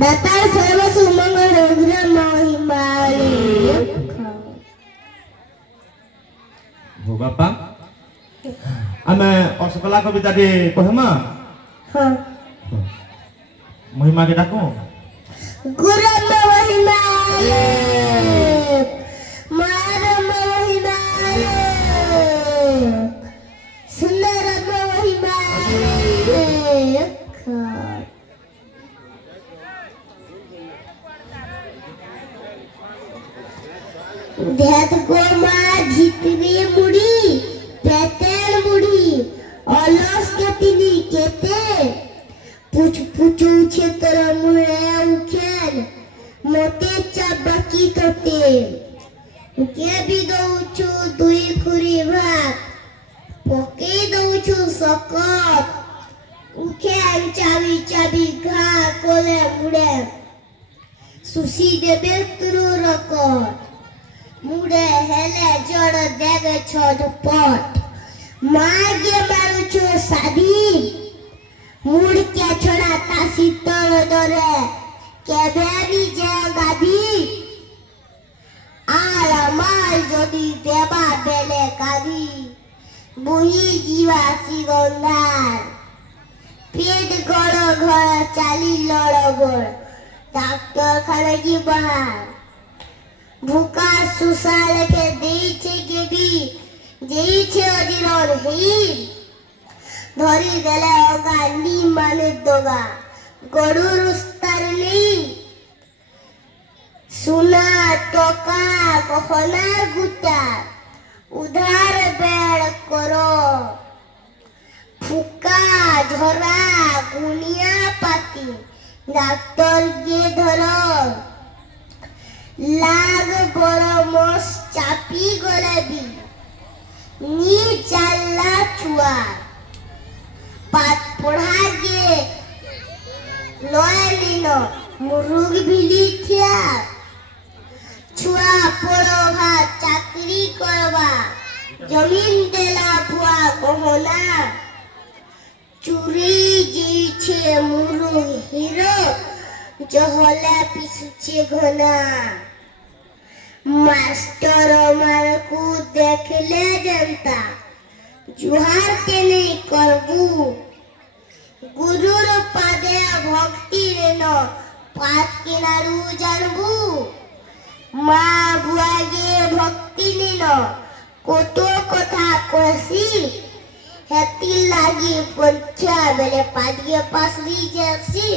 দাতার সর্বস্ব মঙ্গল রুদ্র মহিমালে हो बापा आमे असकला कविता दे कहमा हां महिमा के डाको गुरु महिमाले मार महिमाले सुंदर महिमाले ध्यात गोमा झितरे मुड़ी पेटेल मुड़ी अलस के तिनी केते पुछ पुचू क्षेत्र मुरे उखेन मोते चाबकी तोते के भी दउछु दुई खुरी भात पके दउछु सकत उखेन चाबी चाबी घा कोले मुड़े सुसी देबे तुरु रकत मुड़े हेले जड़ देगे छटपट मागे मारुछु साधी मुड़ के छोड़ा तासी तोड़ दरे केबे निजे गाधी आर माल जदि देबा बेले काधी बुही जीवासी गंधार पेट गड़ घर चाली लड़गड़ डॉक्टर खाने की बाहर भूखा सुसाल के देइछे के भी जेइछे अजिरन ही धरी देले ओगा नी माने दोगा गरुर उस्तार नहीं सुना टोका कखना गुटा उधार बेड़ करो फुका झरा गुनिया पाती डॉक्टर के धरो लाग बरमस चापी गलाबी नी चाल्ला छुआ पात पढ़ा गे लयलिनो मुरुग भिली थिया छुआ पढ़वा चाकरी करवा जमीन देला बुआ कहना चुरी जीछे मुरुग हीरो जहला पिसुचे घना मास्टर मारकू देखले जनता जुहार के नहीं करबू गुरुर पादे भक्ति रेन पात किनारू जानबू माँ बुआगे भक्ति नीन कोतो कथा कहसी हेती लागी पंचा बेले पादिए पासरी जैसी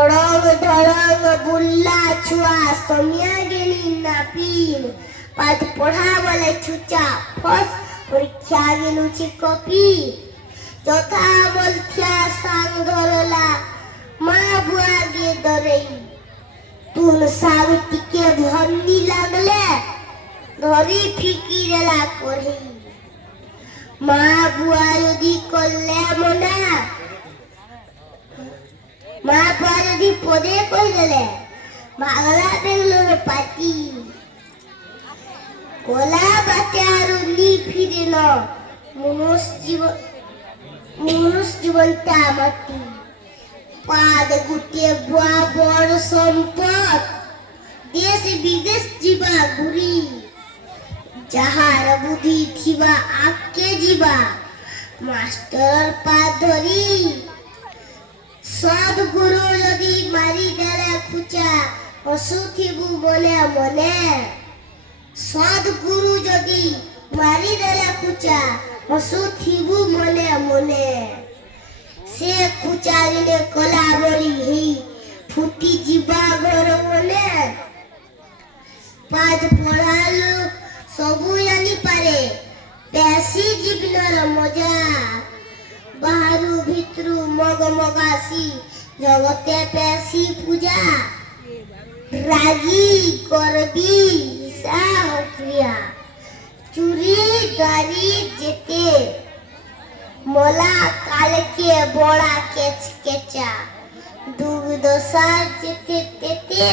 ओरंग धरंग बुल्ला छुआ समिया गेली नापीन पाठ पढ़ा वाले छुचा फस परीक्षा गेलु छि कपी चौथा बोलथिया सांग धरला माँ बुआ गे दरई तुन सावित्री के धरनी लागले धरी फिकी देला पढ़ी माँ बुआ यदि कल्ले मना माँ बुआ यदि पदे कह देले भागला बेंगलोर पाती कोला बात्यारू नी फिरे न मनुष्य जीवनता मती पाद गुटे बुआ बड़ संपद देश विदेश जीवा घुरी जहार बुद्धि थिबा आके जीवा मास्टर पाद धरी सद्गुरु यदि मारी देले खुचा असुथिबु बोले मने सद्गुरु यदि मारी देले खुचा असुथिबु मने मने से खुचा दिले कला बड़ी ही फुटी जीवा घर मने पाद पढ़ालु सबु जानी पारे पैसी जीवनर मजा बाहरु भितरु मग मगासी जगते पैसी पूजा रागी करबी साहप्रिया चुरी गाड़ी जेते मोला काल के बड़ा केच केचा दुग्ध सार जेते तेते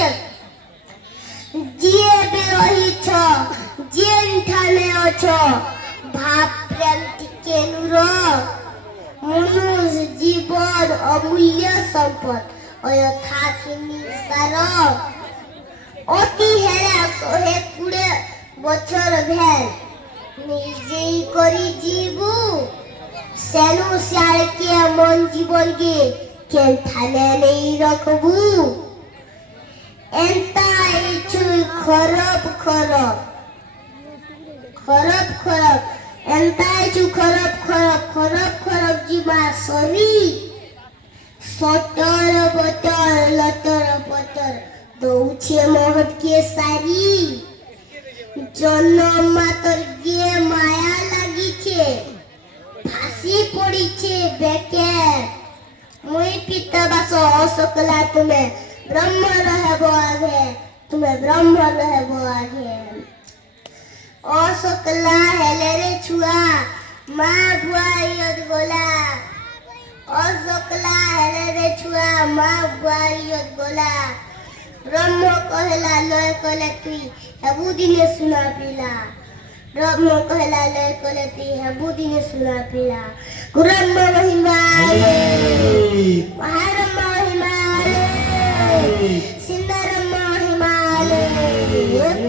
जिए बे रही छो जेन ठाने अछो भाप प्रेम टिके नुरो মনুষ্য জীবন অমূল্য সম্পদ অযথাখিনি সার অতি হেরা 120 বছর ভেল নিজেই করি জীবু সেনু সিয়াড়কে মন জীবনকে কেন থানে নেই রখবু এন্তা ইছুই খরব খরব খরব খরব এন্তা ইছু খরব খরব খরব খরব জিমা সরি সতর বতর লতর পতর দৌছে মহৎকে সারি জন্ম মাতর গিয়ে মায়া লাগিছে ফাঁসি পড়িছে বেকে মুই পিতা বাস অসকলা তুমি ব্রহ্ম রহব আগে তুমি ব্রহ্ম রহব আগে অসকলা হেলে রে ছুয়া মা বুয়াইয়ত গোলা অসকলা হেলে রে ছুয়া মা বুয়াইয়ত গোলা ব্রহ্ম কহেলা লয় কলে তুই হেবু দিনে শুনা পিলা ব্রহ্ম কহেলা লয় কলে তুই হেবু দিনে শুনা পিলা ব্রহ্ম মহিমা মহারম